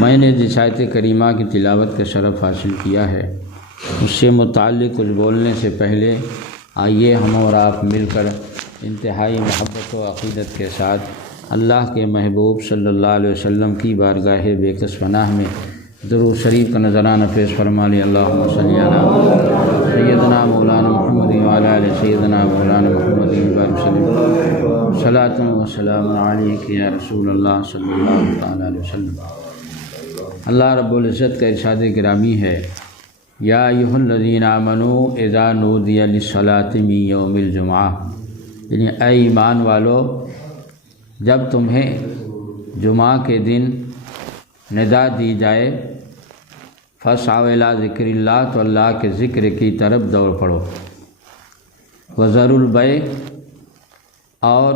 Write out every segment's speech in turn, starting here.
میں نے جس آیت کریمہ کی تلاوت کا شرف حاصل کیا ہے اس سے متعلق کچھ بولنے سے پہلے آئیے ہم اور آپ مل کر انتہائی محبت و عقیدت کے ساتھ اللہ کے محبوب صلی اللہ علیہ وسلم کی بارگاہ بےکس پناہ میں درود شریف کا نذرانہ پیش فرما لیں۔ اللہم صلی علی سیدنا مولانا محمد وعلی آل سیدنا مولانا محمد وسلم صلاۃ و سلام علیک یا رسول اللہ صلی اللہ تعالی علیہ وسلم۔ اللہ رب العزت کا ارشاد گرامی ہے، یا ایھا الذین آمنوا اذا نودی للصلاۃ من یوم الجمعہ، یعنی اے ایمان والو، جب تمہیں جمعہ کے دن ندا دی جائے فاسعوا الی ذکر اللہ، تو اللہ کے ذکر کی طرف دوڑ پڑو، وذروا البیع، اور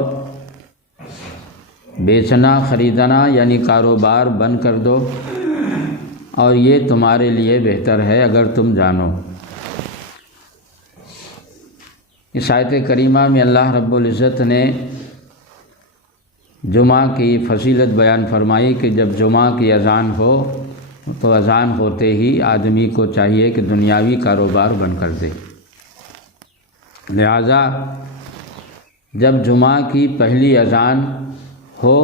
بیچنا خریدنا یعنی کاروبار بند کر دو، اور یہ تمہارے لیے بہتر ہے اگر تم جانو۔ اس آیت کریمہ میں اللہ رب العزت نے جمعہ کی فضیلت بیان فرمائی کہ جب جمعہ کی اذان ہو تو اذان ہوتے ہی آدمی کو چاہیے کہ دنیاوی کاروبار بند کر دے۔ لہذا جب جمعہ کی پہلی اذان ہو،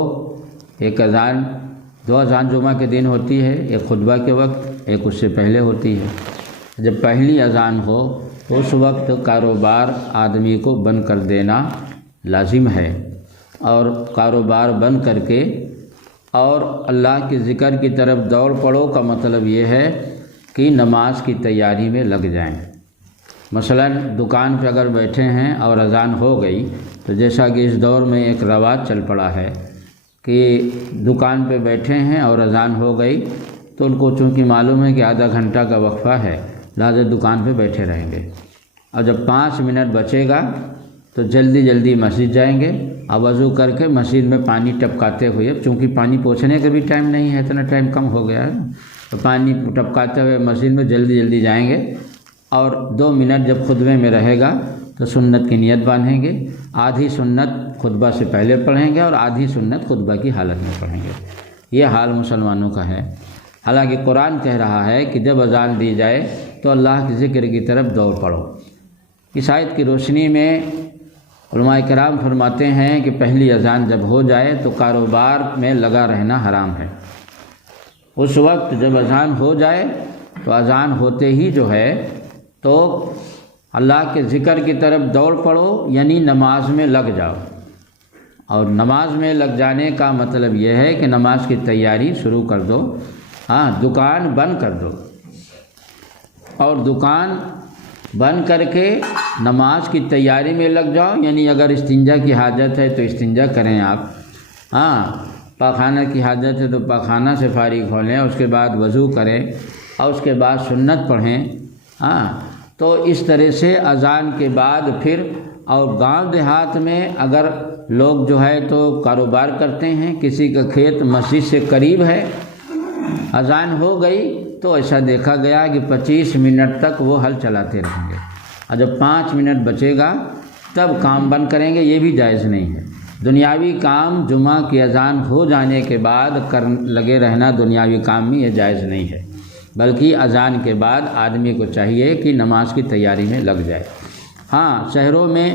ایک اذان، دو اذان جمعہ کے دن ہوتی ہے، ایک خطبہ کے وقت، ایک اس سے پہلے ہوتی ہے۔ جب پہلی اذان ہو تو اس وقت کاروبار آدمی کو بند کر دینا لازم ہے، اور کاروبار بند کر کے اور اللہ کے ذکر کی طرف دوڑ پڑو کا مطلب یہ ہے کہ نماز کی تیاری میں لگ جائیں۔ مثلا دکان پہ اگر بیٹھے ہیں اور اذان ہو گئی تو جیسا کہ اس دور میں ایک رواج چل پڑا ہے کہ دکان پہ بیٹھے ہیں اور اذان ہو گئی تو ان کو چونکہ معلوم ہے کہ آدھا گھنٹہ کا وقفہ ہے، لہٰذا دکان پہ بیٹھے رہیں گے، اور جب 5 منٹ بچے گا تو جلدی جلدی مسجد جائیں گے، اور وضو کر کے مسجد میں پانی ٹپکاتے ہوئے، چونکہ پانی پوچھنے کا بھی ٹائم نہیں ہے، اتنا ٹائم کم ہو گیا ہے، تو پانی ٹپکاتے ہوئے مسجد میں جلدی جلدی جائیں گے، اور 2 منٹ جب خطبے میں رہے گا تو سنت کی نیت باندھیں گے، آدھی سنت خطبہ سے پہلے پڑھیں گے اور آدھی سنت خطبہ کی حالت میں پڑھیں گے۔ یہ حال مسلمانوں کا ہے، حالانکہ قرآن کہہ رہا ہے کہ جب اذان دی جائے تو اللہ کے ذکر کی طرف دوڑ پڑو۔ اس آیت کی روشنی میں علماء کرام فرماتے ہیں کہ پہلی اذان جب ہو جائے تو کاروبار میں لگا رہنا حرام ہے۔ اس وقت جب اذان ہو جائے تو اذان ہوتے ہی جو ہے تو اللہ کے ذکر کی طرف دوڑ پڑو، یعنی نماز میں لگ جاؤ، اور نماز میں لگ جانے کا مطلب یہ ہے کہ نماز کی تیاری شروع کر دو، دکان بند کر دو، اور دکان بند کر کے نماز کی تیاری میں لگ جاؤ، یعنی اگر استنجا کی حاجت ہے تو استنجا کریں آپ، پاخانہ کی حاجت ہے تو پاخانہ سے فارغ ہو لیں، اس کے بعد وضو کریں اور اس کے بعد سنت پڑھیں۔ تو اس طرح سے اذان کے بعد پھر، اور گاؤں دیہات میں اگر لوگ جو ہے تو کاروبار کرتے ہیں، کسی کا کھیت مسجد سے قریب ہے، اذان ہو گئی تو ایسا دیکھا گیا کہ 25 منٹ تک وہ ہل چلاتے رہیں گے، اور جب 5 منٹ بچے گا تب کام بند کریں گے، یہ بھی جائز نہیں ہے۔ دنیاوی کام جمعہ کی اذان ہو جانے کے بعد لگے رہنا دنیاوی کام میں یہ جائز نہیں ہے، بلکہ اذان کے بعد آدمی کو چاہیے کہ نماز کی تیاری میں لگ جائے۔ شہروں میں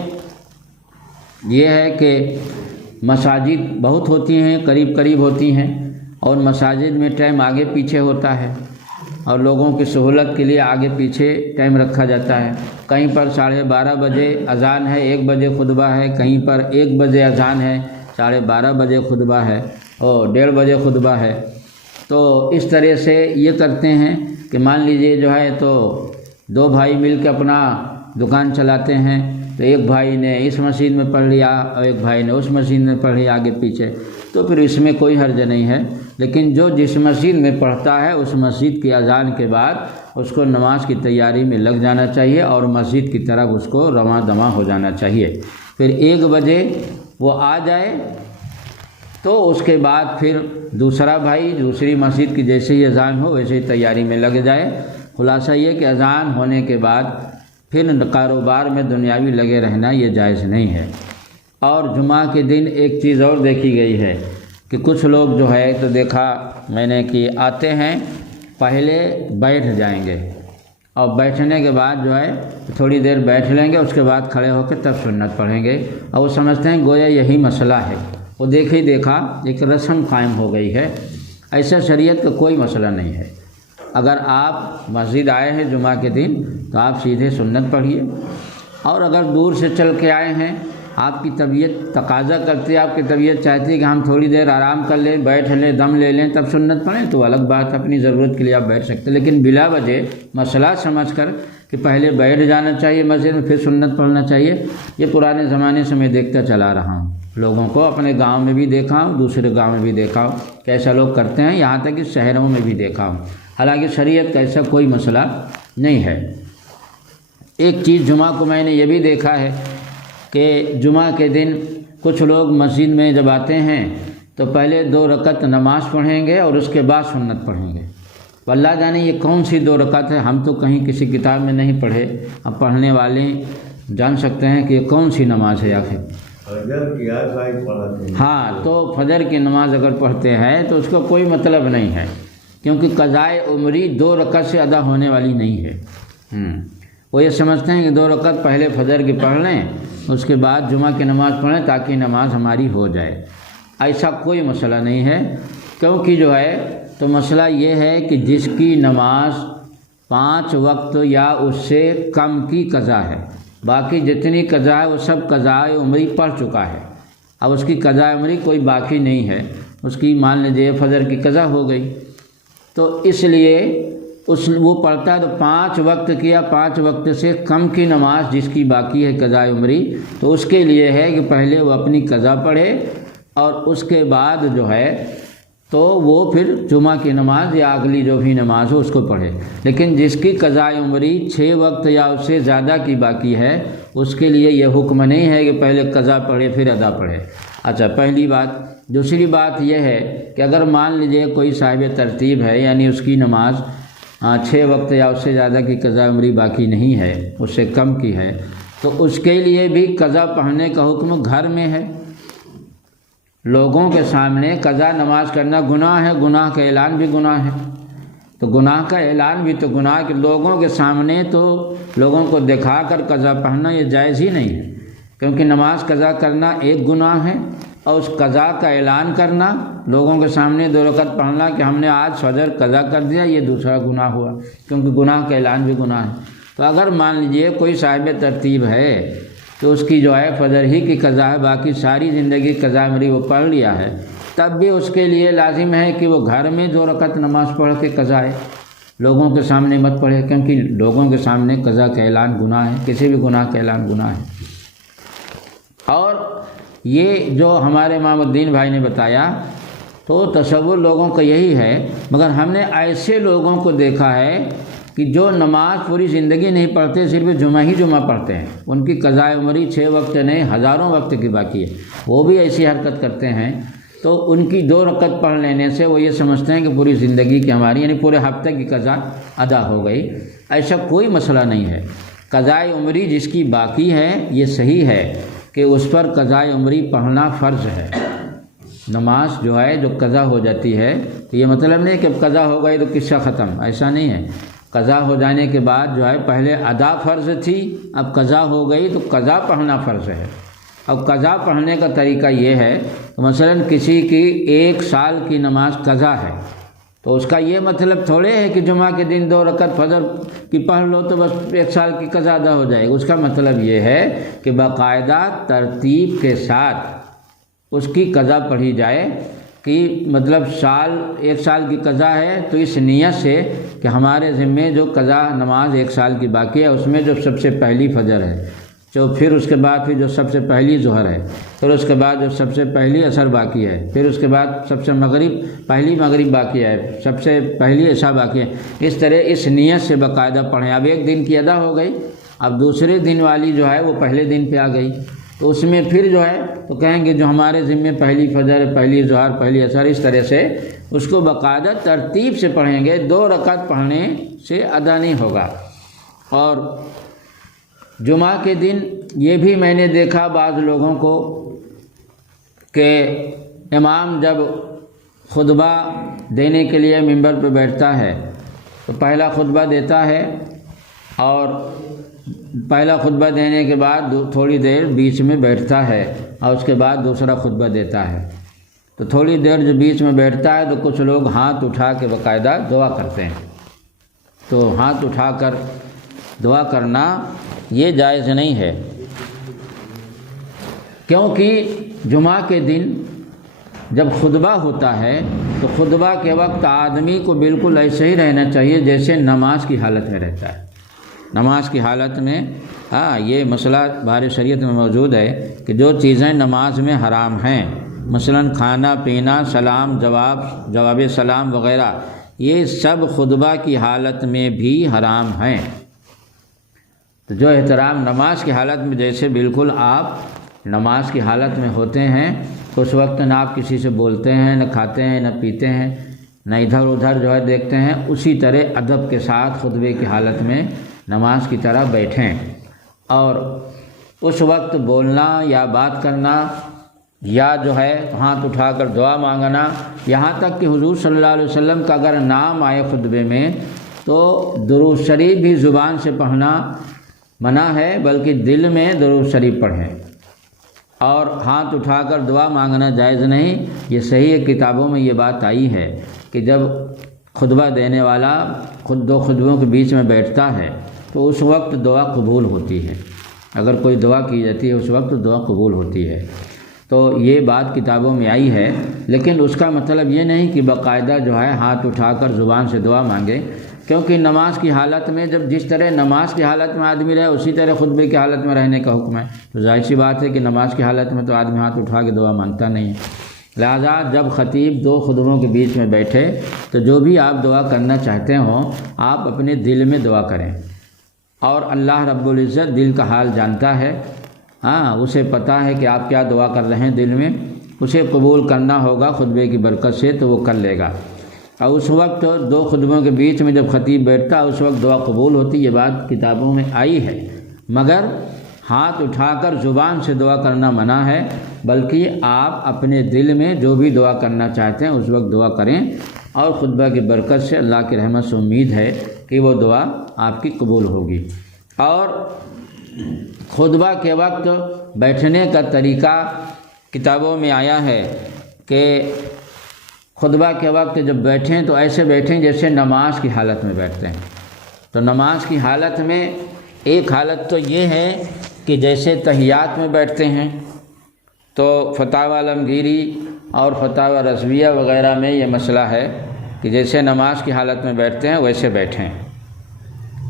یہ ہے کہ مساجد بہت ہوتی ہیں، قریب قریب ہوتی ہیں، اور مساجد میں ٹائم آگے پیچھے ہوتا ہے، اور لوگوں کی سہولت کے لیے آگے پیچھے ٹائم رکھا جاتا ہے۔ کہیں پر 12:30 بجے اذان ہے، 1 بجے خطبہ ہے، کہیں پر 1 بجے اذان ہے، 12:30 بجے خطبہ ہے، اور 1:30 بجے خطبہ ہے۔ تو اس طرح سے یہ کرتے ہیں کہ مان لیجئے جو ہے تو 2 بھائی مل کے اپنا دکان چلاتے ہیں، تو ایک بھائی نے اس مسجد میں پڑھ لیا اور ایک بھائی نے اس مسجد میں پڑھ لیا آگے پیچھے، تو پھر اس میں کوئی حرج نہیں ہے، لیکن جو جس مسجد میں پڑھتا ہے اس مسجد کی اذان کے بعد اس کو نماز کی تیاری میں لگ جانا چاہیے، اور مسجد کی طرف اس کو رواں دواں ہو جانا چاہیے۔ پھر 1 بجے وہ آ جائے تو اس کے بعد پھر دوسرا بھائی دوسری مسجد کی جیسے ہی اذان ہو ویسے ہی تیاری میں لگ جائے۔ خلاصہ یہ کہ اذان ہونے کے بعد پھر کاروبار میں دنیاوی لگے رہنا یہ جائز نہیں ہے۔ اور جمعہ کے دن ایک چیز اور دیکھی گئی ہے کہ کچھ لوگ جو ہے تو دیکھا میں نے کہ آتے ہیں، پہلے بیٹھ جائیں گے اور بیٹھنے کے بعد جو ہے تھوڑی دیر بیٹھ لیں گے، اس کے بعد کھڑے ہو کے تب سنت پڑھیں گے، اور وہ سمجھتے ہیں گویا یہی مسئلہ ہے۔ وہ دیکھا ایک رسم قائم ہو گئی ہے، ایسا شریعت کا کوئی مسئلہ نہیں ہے۔ اگر آپ مسجد آئے ہیں جمعہ کے دن تو آپ سیدھے سنت پڑھیے، اور اگر دور سے چل کے آئے ہیں، آپ کی طبیعت تقاضا کرتی ہے، آپ کی طبیعت چاہتی ہے کہ ہم تھوڑی دیر آرام کر لیں، بیٹھ لیں، دم لے لیں، تب سنت پڑھیں، تو الگ بات، اپنی ضرورت کے لیے آپ بیٹھ سکتے ہیں، لیکن بلا وجہ مسئلہ سمجھ کر کہ پہلے بیٹھ جانا چاہیے مسجد میں پھر سنت پڑھنا چاہیے، یہ پرانے زمانے سے میں دیکھتا چلا رہا ہوں، لوگوں کو اپنے گاؤں میں بھی دیکھا ہوں، دوسرے گاؤں میں بھی دیکھا ہوں کہ ایسا لوگ کرتے ہیں، یہاں تک کہ شہروں میں بھی دیکھا ہوں، حالانکہ شریعت کا ایسا کوئی مسئلہ نہیں ہے۔ ایک چیز جمعہ کو میں نے یہ بھی دیکھا ہے کہ جمعہ کے دن کچھ لوگ مسجد میں جب آتے ہیں تو پہلے 2 رکعت نماز پڑھیں گے اور اس کے بعد سنت پڑھیں گے۔ اللہ جانے یہ کون سی 2 رکعت ہے، ہم تو کہیں کسی کتاب میں نہیں پڑھے، اب پڑھنے والے جان سکتے ہیں کہ یہ کون سی نماز ہے آخر۔ فجر کی آخری پڑھتے ہیں۔ ہاں، تو فجر کی نماز اگر پڑھتے ہیں تو اس کا کوئی مطلب نہیں ہے، کیونکہ قضائے عمری 2 رکعت سے ادا ہونے والی نہیں ہے۔ وہ یہ سمجھتے ہیں کہ 2 رکعت پہلے فجر کی پڑھ لیں، اس کے بعد جمعہ کی نماز پڑھیں تاکہ نماز ہماری ہو جائے۔ ایسا کوئی مسئلہ نہیں ہے، کیونکہ جو ہے تو مسئلہ یہ ہے کہ جس کی نماز 5 وقت یا اس سے کم کی قضا ہے، باقی جتنی قضا ہے وہ سب قضائے عمری پڑھ چکا ہے، اب اس کی قضائے عمری کوئی باقی نہیں ہے، اس کی مان لیجیے فجر کی قضا ہو گئی، تو اس لیے وہ پڑھتا ہے تو 5 وقت کیا، 5 وقت سے کم کی نماز جس کی باقی ہے قضائے عمری، تو اس کے لیے ہے کہ پہلے وہ اپنی قضا پڑھے اور اس کے بعد جو ہے تو وہ پھر جمعہ کی نماز یا اگلی جو بھی نماز ہو اس کو پڑھے۔ لیکن جس کی قضائے عمری 6 وقت یا اس سے زیادہ کی باقی ہے، اس کے لیے یہ حکم نہیں ہے کہ پہلے قضا پڑھے پھر ادا پڑھے۔ اچھا، پہلی بات۔ دوسری بات یہ ہے کہ اگر مان لیجیے کوئی صاحب ترتیب ہے، یعنی اس کی نماز 6 وقت یا اس سے زیادہ کی قضا عمری باقی نہیں ہے، اس سے کم کی ہے، تو اس کے لیے بھی قضا پڑھنے کا حکم گھر میں ہے۔ لوگوں کے سامنے قضا نماز کرنا گناہ ہے، گناہ کا اعلان بھی گناہ ہے، تو گناہ کا اعلان بھی تو گناہ کہ لوگوں کے سامنے تو لوگوں کو دکھا کر قضا پڑھنا یہ جائز ہی نہیں ہے، کیونکہ نماز قضا کرنا ایک گناہ ہے، اور اس قضا کا اعلان کرنا، لوگوں کے سامنے 2 رکعت پڑھنا کہ ہم نے آج فجر قضا کر دیا، یہ دوسرا گناہ ہوا، کیونکہ گناہ کا اعلان بھی گناہ ہے۔ تو اگر مان لیجئے کوئی صاحب ترتیب ہے تو اس کی جو ہے فجر ہی کی قضا ہے، باقی ساری زندگی قضا عمری وہ پڑھ لیا ہے، تب بھی اس کے لیے لازم ہے کہ وہ گھر میں 2 رکعت نماز پڑھ کے قضا ہے، لوگوں کے سامنے مت پڑھے، کیونکہ لوگوں کے سامنے قضا کا اعلان گناہ ہے، کسی بھی گناہ کا اعلان گناہ ہے۔ اور یہ جو ہمارے امام الدین بھائی نے بتایا تو تصور لوگوں کا یہی ہے، مگر ہم نے ایسے لوگوں کو دیکھا ہے کہ جو نماز پوری زندگی نہیں پڑھتے، صرف جمعہ ہی جمعہ پڑھتے ہیں، ان کی قضائے عمری 6 وقت نہیں ہزاروں وقت کی باقی ہے، وہ بھی ایسی حرکت کرتے ہیں، تو ان کی 2 رکعت پڑھ لینے سے وہ یہ سمجھتے ہیں کہ پوری زندگی کی ہماری یعنی پورے ہفتے کی قضا ادا ہو گئی۔ ایسا کوئی مسئلہ نہیں ہے۔ قضائے عمری جس کی باقی ہے یہ صحیح ہے کہ اس پر قضائے عمری پڑھنا فرض ہے۔ نماز جو ہے جو قضا ہو جاتی ہے تو یہ مطلب نہیں کہ اب قضا ہو گئی تو قصہ ختم، ایسا نہیں ہے۔ قضا ہو جانے کے بعد جو ہے پہلے ادا فرض تھی، اب قضا ہو گئی تو قضا پڑھنا فرض ہے۔ اب قضا پڑھنے کا طریقہ یہ ہے کہ مثلا کسی کی 1 سال کی نماز قضا ہے، تو اس کا یہ مطلب تھوڑے ہے کہ جمعہ کے دن 2 رکعت فجر کی پڑھ لو تو بس 1 سال کی قضا ادا ہو جائے گی۔ اس کا مطلب یہ ہے کہ باقاعدہ ترتیب کے ساتھ اس کی قضا پڑھی جائے، کہ مطلب 1 سال کی قضا ہے تو اس نیت سے کہ ہمارے ذمے جو قضا نماز 1 سال کی باقی ہے اس میں جو سب سے پہلی فجر ہے، جو پھر اس کے بعد پھر جو سب سے پہلی ظہر ہے، پھر اس کے بعد جو سب سے پہلی عصر باقی ہے، پھر اس کے بعد سب سے پہلی مغرب باقی ہے، سب سے پہلی عشاء باقی ہے، اس طرح اس نیت سے باقاعدہ پڑھیں۔ اب 1 دن کی ادا ہو گئی، اب دوسرے دن والی جو ہے وہ پہلے دن پہ آ گئی، تو اس میں پھر جو ہے تو کہیں گے جو ہمارے ذمے پہلی فجر، پہلی ظہر، پہلی عصر، اس طرح سے اس کو باقاعدہ ترتیب سے پڑھیں گے، 2 رکعت پڑھنے سے ادا نہیں ہوگا۔ اور جمعہ کے دن یہ بھی میں نے دیکھا بعض لوگوں کو کہ امام جب خطبہ دینے کے لیے منبر پہ بیٹھتا ہے تو پہلا خطبہ دیتا ہے، اور پہلا خطبہ دینے کے بعد تھوڑی دیر بیچ میں بیٹھتا ہے، اور اس کے بعد دوسرا خطبہ دیتا ہے۔ تو تھوڑی دیر جو بیچ میں بیٹھتا ہے تو کچھ لوگ ہاتھ اٹھا کے باقاعدہ دعا کرتے ہیں۔ تو ہاتھ اٹھا کر دعا کرنا یہ جائز نہیں ہے، کیونکہ جمعہ کے دن جب خطبہ ہوتا ہے تو خطبہ کے وقت آدمی کو بالکل ایسے ہی رہنا چاہیے جیسے نماز کی حالت میں رہتا ہے۔ نماز کی حالت میں یہ مسئلہ بار شریعت میں موجود ہے کہ جو چیزیں نماز میں حرام ہیں، مثلا کھانا پینا، سلام جواب سلام وغیرہ، یہ سب خطبہ کی حالت میں بھی حرام ہیں۔ تو جو احترام نماز کی حالت میں جیسے بالکل آپ نماز کی حالت میں ہوتے ہیں، اس وقت نہ آپ کسی سے بولتے ہیں، نہ کھاتے ہیں، نہ پیتے ہیں، نہ ادھر ادھر جو ہے دیکھتے ہیں، اسی طرح ادب کے ساتھ خطبے کی حالت میں نماز کی طرح بیٹھیں، اور اس وقت بولنا یا بات کرنا یا جو ہے ہاتھ اٹھا کر دعا مانگنا، یہاں تک کہ حضور صلی اللہ علیہ وسلم کا اگر نام آئے خطبے میں تو درود شریف بھی زبان سے پڑھنا منع ہے، بلکہ دل میں درود شریف پڑھیں، اور ہاتھ اٹھا کر دعا مانگنا جائز نہیں۔ یہ صحیح ہے، کتابوں میں یہ بات آئی ہے کہ جب خطبہ دینے والا دو خطبوں کے بیچ میں بیٹھتا ہے تو اس وقت دعا قبول ہوتی ہے، اگر کوئی دعا کی جاتی ہے اس وقت دعا قبول ہوتی ہے۔ تو یہ بات کتابوں میں آئی ہے، لیکن اس کا مطلب یہ نہیں کہ باقاعدہ جو ہے ہاتھ اٹھا کر زبان سے دعا مانگے، کیونکہ نماز کی حالت میں جب جس طرح نماز کی حالت میں آدمی رہے اسی طرح خطبے کی حالت میں رہنے کا حکم ہے، تو ظاہر سی بات ہے کہ نماز کی حالت میں تو آدمی ہاتھ اٹھا کے دعا مانگتا نہیں ہے۔ لہذا جب خطیب دو خطبوں کے بیچ میں بیٹھے تو جو بھی آپ دعا کرنا چاہتے ہوں آپ اپنے دل میں دعا کریں، اور اللہ رب العزت دل کا حال جانتا ہے، اسے پتہ ہے کہ آپ کیا دعا کر رہے ہیں دل میں، اسے قبول کرنا ہوگا خطبے کی برکت سے تو وہ کر لے گا۔ اور اس وقت دو خطبوں کے بیچ میں جب خطیب بیٹھتا اس وقت دعا قبول ہوتی، یہ بات کتابوں میں آئی ہے، مگر ہاتھ اٹھا کر زبان سے دعا کرنا منع ہے، بلکہ آپ اپنے دل میں جو بھی دعا کرنا چاہتے ہیں اس وقت دعا کریں، اور خطبہ کی برکت سے اللہ کی رحمت سے امید ہے کہ وہ دعا آپ کی قبول ہوگی۔ اور خطبہ کے وقت بیٹھنے کا طریقہ کتابوں میں آیا ہے کہ خطبہ کے وقت جب بیٹھیں تو ایسے بیٹھیں جیسے نماز کی حالت میں بیٹھتے ہیں۔ تو نماز کی حالت میں ایک حالت تو یہ ہے کہ جیسے تحیات میں بیٹھتے ہیں، تو فتاوی عالمگیری اور فتاوی رضویہ وغیرہ میں یہ مسئلہ ہے کہ جیسے نماز کی حالت میں بیٹھتے ہیں ویسے بیٹھیں،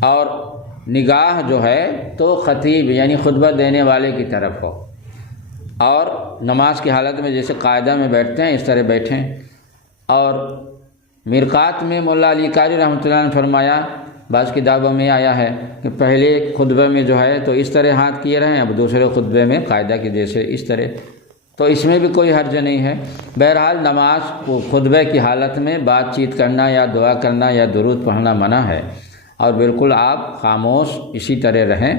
اور نگاہ جو ہے تو خطیب یعنی خطبہ دینے والے کی طرف ہو، اور نماز کی حالت میں جیسے قاعدہ میں بیٹھتے ہیں اس طرح بیٹھیں۔ اور مرقات میں مولا علی قاری رحمۃ اللہ نے فرمایا، بعض کتابوں میں آیا ہے کہ پہلے خطبے میں جو ہے تو اس طرح ہاتھ کیے رہیں، اب دوسرے خطبے میں قاعدہ کے جیسے اس طرح، تو اس میں بھی کوئی حرج نہیں ہے۔ بہرحال نماز کو خطبے کی حالت میں بات چیت کرنا یا دعا کرنا یا درود پڑھنا منع ہے، اور بالکل آپ خاموش اسی طرح رہیں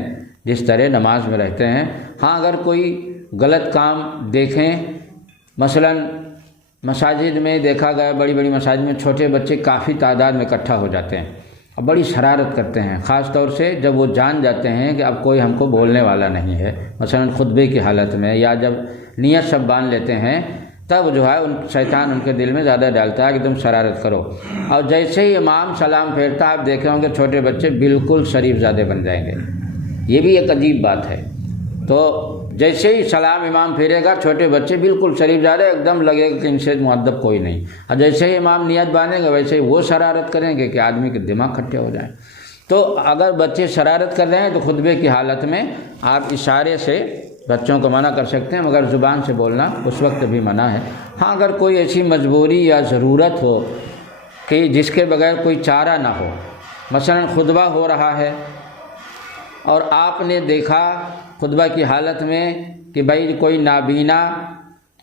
جس طرح نماز میں رہتے ہیں۔ ہاں اگر کوئی غلط کام دیکھیں، مثلا مساجد میں دیکھا گیا، بڑی بڑی مساجد میں چھوٹے بچے کافی تعداد میں اکٹھا ہو جاتے ہیں اور بڑی شرارت کرتے ہیں، خاص طور سے جب وہ جان جاتے ہیں کہ اب کوئی ہم کو بولنے والا نہیں ہے، مثلا خطبے کی حالت میں، یا جب نیت سب باندھ لیتے ہیں تب جو ہے شیطان ان کے دل میں زیادہ ڈالتا ہے کہ تم شرارت کرو، اور جیسے ہی امام سلام پھیرتا ہے آپ دیکھے ہوں گے چھوٹے بچے بالکل شریف زادے بن جائیں گے۔ یہ بھی ایک عجیب بات ہے۔ تو جیسے ہی سلام امام پھیرے گا چھوٹے بچے بالکل شریف زادے، ایک دم لگے گا کہ ان سے مؤدب کوئی نہیں، اور جیسے ہی امام نیت باندھیں گے ویسے ہی وہ شرارت کریں گے کہ آدمی کے دماغ کھٹے ہو جائیں۔ تو اگر بچے شرارت کر رہے ہیں تو خطبے کی حالت میں آپ اشارے سے بچوں کو منع کر سکتے ہیں، مگر زبان سے بولنا اس وقت بھی منع ہے۔ ہاں اگر کوئی ایسی مجبوری یا ضرورت ہو کہ جس کے بغیر کوئی چارہ نہ ہو، مثلا خطبہ ہو رہا ہے اور آپ نے دیکھا خطبہ کی حالت میں کہ بھائی کوئی نابینا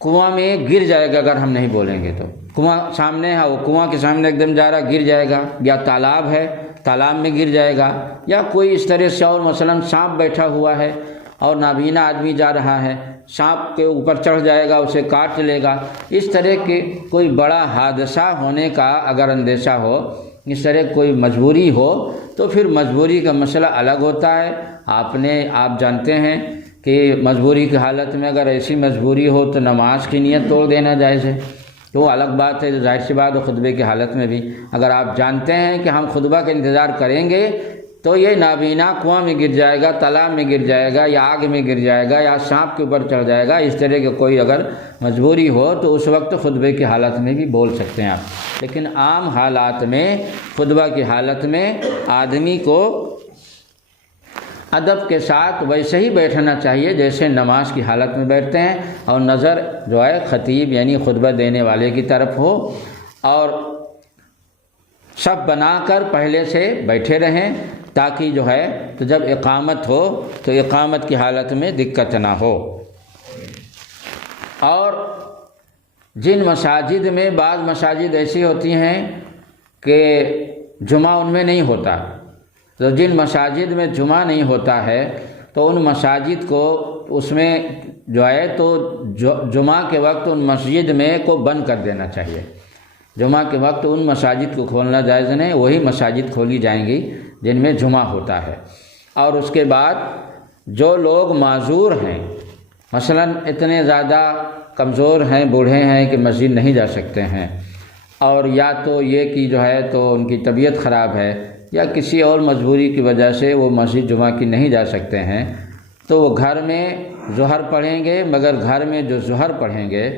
کنواں میں گر جائے گا اگر ہم نہیں بولیں گے، تو کنواں سامنے ہے، وہ کنواں کے سامنے ایک دم جا رہا گر جائے گا، یا تالاب ہے تالاب میں گر جائے گا، یا کوئی اس طرح سے، اور مثلا سانپ بیٹھا ہوا ہے اور نابینا آدمی جا رہا ہے، سانپ کے اوپر چڑھ جائے گا، اسے کاٹ لے گا، اس طرح کے کوئی بڑا حادثہ ہونے کا اگر اندیشہ ہو، اس طرح کوئی مجبوری ہو تو پھر مجبوری کا مسئلہ الگ ہوتا ہے۔ آپ جانتے ہیں کہ مجبوری کی حالت میں اگر ایسی مجبوری ہو تو نماز کی نیت توڑ دینا جائز ہے، تو وہ الگ بات ہے، ظاہر سی بات ہے۔ خطبے کی حالت میں بھی اگر آپ جانتے ہیں کہ ہم خطبہ کا انتظار کریں گے تو یہ نابینا کنواں میں گر جائے گا، تالاب میں گر جائے گا، یا آگ میں گر جائے گا، یا سانپ کے اوپر چڑھ جائے گا، اس طرح کی کوئی اگر مجبوری ہو تو اس وقت خطبے کی حالت میں بھی بول سکتے ہیں آپ۔ لیکن عام حالات میں خطبہ کی حالت میں آدمی کو ادب کے ساتھ ویسے ہی بیٹھنا چاہیے جیسے نماز کی حالت میں بیٹھتے ہیں، اور نظر جو ہے خطیب یعنی خطبہ دینے والے کی طرف ہو، اور صف بنا کر پہلے سے بیٹھے رہیں تاکہ جو ہے تو جب اقامت ہو تو اقامت کی حالت میں دقت نہ ہو۔ اور جن مساجد میں بعض مساجد ایسی ہوتی ہیں کہ جمعہ ان میں نہیں ہوتا، تو جن مساجد میں جمعہ نہیں ہوتا ہے تو ان مساجد کو اس میں جو ہے تو جمعہ کے وقت ان مسجد میں کو بند کر دینا چاہیے۔ جمعہ کے وقت ان مساجد کو کھولنا جائز نہیں، وہی مساجد کھولی جائیں گی جن میں جمعہ ہوتا ہے۔ اور اس کے بعد جو لوگ معذور ہیں، مثلا اتنے زیادہ کمزور ہیں، بوڑھے ہیں کہ مسجد نہیں جا سکتے ہیں، اور یا تو یہ کہ جو ہے تو ان کی طبیعت خراب ہے یا کسی اور مجبوری کی وجہ سے وہ مسجد جمعہ کی نہیں جا سکتے ہیں، تو وہ گھر میں ظہر پڑھیں گے، مگر گھر میں جو ظہر پڑھیں گے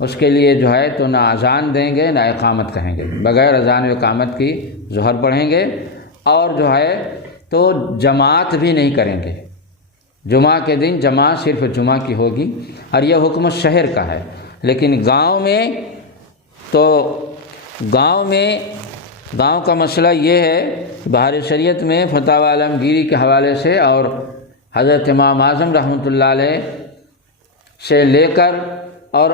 اس کے لیے جو ہے تو نہ اذان دیں گے نہ اقامت کہیں گے، بغیر اذان و اقامت کی ظہر پڑھیں گے، اور جو ہے تو جماعت بھی نہیں کریں گے۔ جمعہ کے دن جماعت صرف جمعہ کی ہوگی، اور یہ حکم شہر کا ہے۔ لیکن گاؤں میں تو گاؤں کا مسئلہ یہ ہے، بہار شریعت میں فتاوی عالمگیری کے حوالے سے اور حضرت امام اعظم رحمۃ اللہ علیہ سے لے کر، اور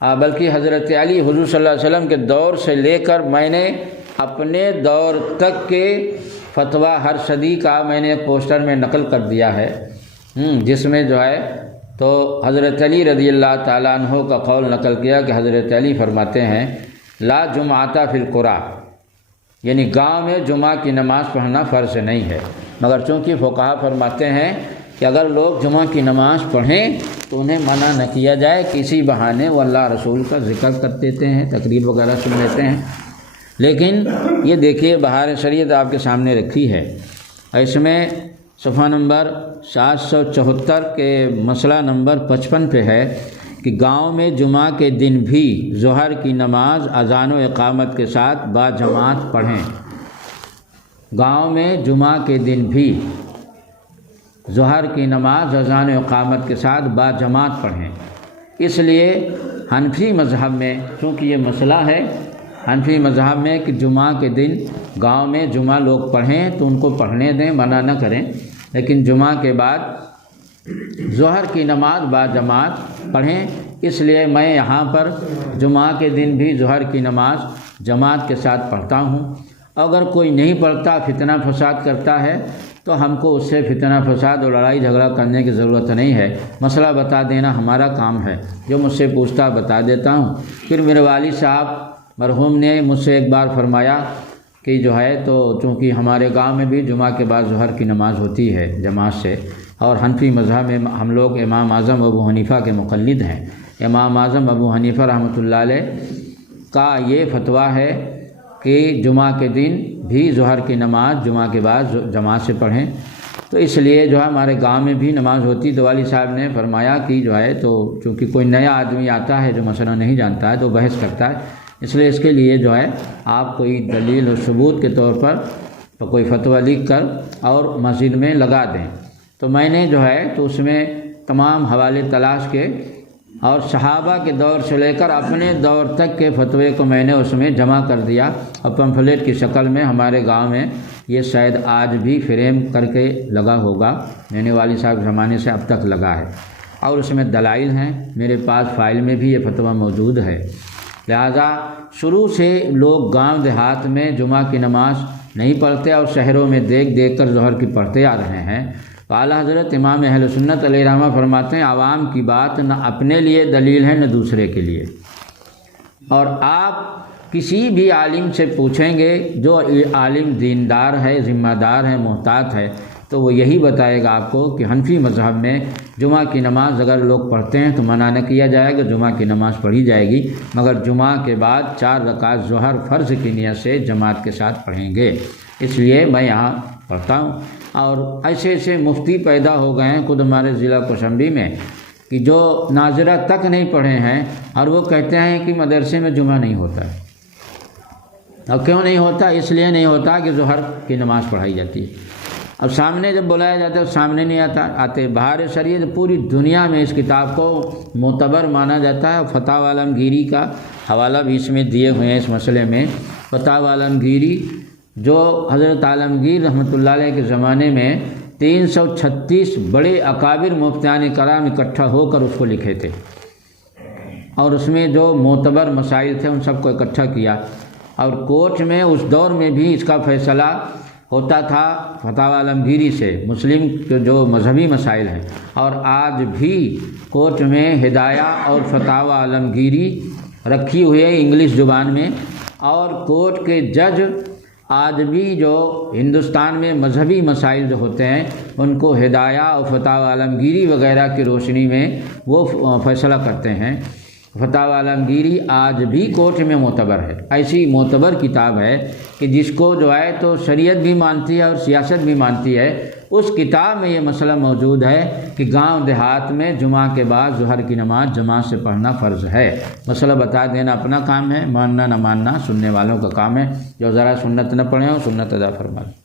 بلکہ حضرت علی حضور صلی اللہ علیہ وسلم کے دور سے لے کر میں نے اپنے دور تک کے فتویٰ ہر صدی کا میں نے پوسٹر میں نقل کر دیا ہے، جس میں جو ہے تو حضرت علی رضی اللہ تعالیٰ عنہ کا قول نقل کیا کہ حضرت علی فرماتے ہیں لا جمعۃ فی القریٰ، یعنی گاؤں میں جمعہ کی نماز پڑھنا فرض نہیں ہے، مگر چونکہ فقہا فرماتے ہیں کہ اگر لوگ جمعہ کی نماز پڑھیں تو انہیں منع نہ کیا جائے، کسی بہانے وہ اللہ رسول کا ذکر کر دیتے ہیں، تقریر وغیرہ سن لیتے ہیں۔ لیکن یہ دیکھیے بہار شریعت آپ کے سامنے رکھی ہے، اس میں صفحہ نمبر 774 کے مسئلہ نمبر 55 پہ ہے کہ گاؤں میں جمعہ کے دن بھی ظہر کی نماز اذان و اقامت کے ساتھ با جماعت پڑھیں۔ گاؤں میں جمعہ کے دن بھی ظہر کی نماز اذان و اقامت کے ساتھ با جماعت پڑھیں۔ اس لیے حنفی مذہب میں چونکہ یہ مسئلہ ہے، حنفی مذہب میں کہ جمعہ کے دن گاؤں میں جمعہ لوگ پڑھیں تو ان کو پڑھنے دیں، منع نہ کریں، لیکن جمعہ کے بعد ظہر کی نماز با جماعت پڑھیں۔ اس لیے میں یہاں پر جمعہ کے دن بھی ظہر کی نماز جماعت کے ساتھ پڑھتا ہوں۔ اگر کوئی نہیں پڑھتا، فتنہ فساد کرتا ہے، تو ہم کو اس سے فتنہ فساد اور لڑائی جھگڑا کرنے کی ضرورت نہیں ہے، مسئلہ بتا دینا ہمارا کام ہے، جو مجھ سے پوچھتا بتا دیتا ہوں۔ پھر میرے والد صاحب مرحوم نے مجھ سے ایک بار فرمایا کہ جو ہے تو چونکہ ہمارے گاؤں میں بھی جمعہ کے بعد ظہر کی نماز ہوتی ہے جماعت سے، اور حنفی مذہب میں ہم لوگ امام اعظم ابو حنیفہ کے مقلد ہیں، امام اعظم ابو حنیفہ رحمۃ اللہ علیہ کا یہ فتویٰ ہے کہ جمعہ کے دن بھی ظہر کی نماز جمعہ کے بعد جماعت سے پڑھیں، تو اس لیے جو ہے ہمارے گاؤں میں بھی نماز ہوتی۔ تو والد صاحب نے فرمایا کہ جو ہے تو چونکہ کوئی نیا آدمی آتا ہے جو مسئلہ نہیں جانتا ہے تو بحث کرتا ہے، اس لیے اس کے لیے جو ہے آپ کوئی دلیل و ثبوت کے طور پر کوئی فتویٰ لکھ کر اور مسجد میں لگا دیں۔ تو میں نے جو ہے تو اس میں تمام حوالے تلاش کے، اور صحابہ کے دور سے لے کر اپنے دور تک کے فتوے کو میں نے اس میں جمع کر دیا، اور پمفلیٹ کی شکل میں ہمارے گاؤں میں یہ شاید آج بھی فریم کر کے لگا ہوگا، میں نے والد صاحب زمانے سے اب تک لگا ہے، اور اس میں دلائل ہیں، میرے پاس فائل میں بھی یہ فتویٰ موجود ہے۔ لہذا شروع سے لوگ گاؤں دیہات میں جمعہ کی نماز نہیں پڑھتے اور شہروں میں دیکھ دیکھ کر ظہر کی پڑھتے آ رہے ہیں، تو اعلیٰ حضرت امام اہل سنت علیہ رحمہ فرماتے ہیں عوام کی بات نہ اپنے لیے دلیل ہے نہ دوسرے کے لیے، اور آپ کسی بھی عالم سے پوچھیں گے جو عالم دیندار ہے، ذمہ دار ہے، محتاط ہے، تو وہ یہی بتائے گا آپ کو کہ حنفی مذہب میں جمعہ کی نماز اگر لوگ پڑھتے ہیں تو منع نہ کیا جائے گا، جمعہ کی نماز پڑھی جائے گی، مگر جمعہ کے بعد 4 رکعت ظہر فرض کی نیت سے جماعت کے ساتھ پڑھیں گے۔ اس لیے میں یہاں پڑھتا ہوں، اور ایسے ایسے مفتی پیدا ہو گئے ہیں خود ہمارے ضلع کوشمبی میں کہ جو ناظرہ تک نہیں پڑھے ہیں، اور وہ کہتے ہیں کہ مدرسے میں جمعہ نہیں ہوتا ہے۔ اور کیوں نہیں ہوتا؟ اس لیے نہیں ہوتا کہ ظہر کی نماز پڑھائی جاتی ہے، اب سامنے جب بلایا جاتا ہے سامنے نہیں آتے۔ بہار شریعت پوری دنیا میں اس کتاب کو معتبر مانا جاتا ہے، فتاوی عالمگیری کا حوالہ بھی اس میں دیے ہوئے ہیں۔ اس مسئلے میں فتاوی عالمگیری جو حضرت عالمگیر رحمۃ اللہ علیہ کے زمانے میں 336 بڑے اکابر مفتیان کرام اکٹھا ہو کر اس کو لکھے تھے، اور اس میں جو معتبر مسائل تھے ان سب کو اکٹھا کیا، اور کورٹ میں اس دور میں بھی اس کا فیصلہ ہوتا تھا فتاوی عالمگیری سے، مسلم کے جو مذہبی مسائل ہیں، اور آج بھی کورٹ میں ہدایہ اور فتاوی عالمگیری رکھی ہوئی ہے انگلش زبان میں، اور کورٹ کے جج آج بھی جو ہندوستان میں مذہبی مسائل جو ہوتے ہیں ان کو ہدایہ اور فتاوی عالمگیری وغیرہ کی روشنی میں وہ فیصلہ کرتے ہیں۔ فتاوی عالمگیری آج بھی کورٹ میں معتبر ہے، ایسی معتبر کتاب ہے کہ جس کو جو ہے تو شریعت بھی مانتی ہے اور سیاست بھی مانتی ہے۔ اس کتاب میں یہ مسئلہ موجود ہے کہ گاؤں دیہات میں جمعہ کے بعد ظہر کی نماز جماعت سے پڑھنا فرض ہے۔ مسئلہ بتا دینا اپنا کام ہے، ماننا نہ ماننا سننے والوں کا کام ہے۔ جو ذرا سنت نہ پڑھے ہو سنت ادا فرما دیں۔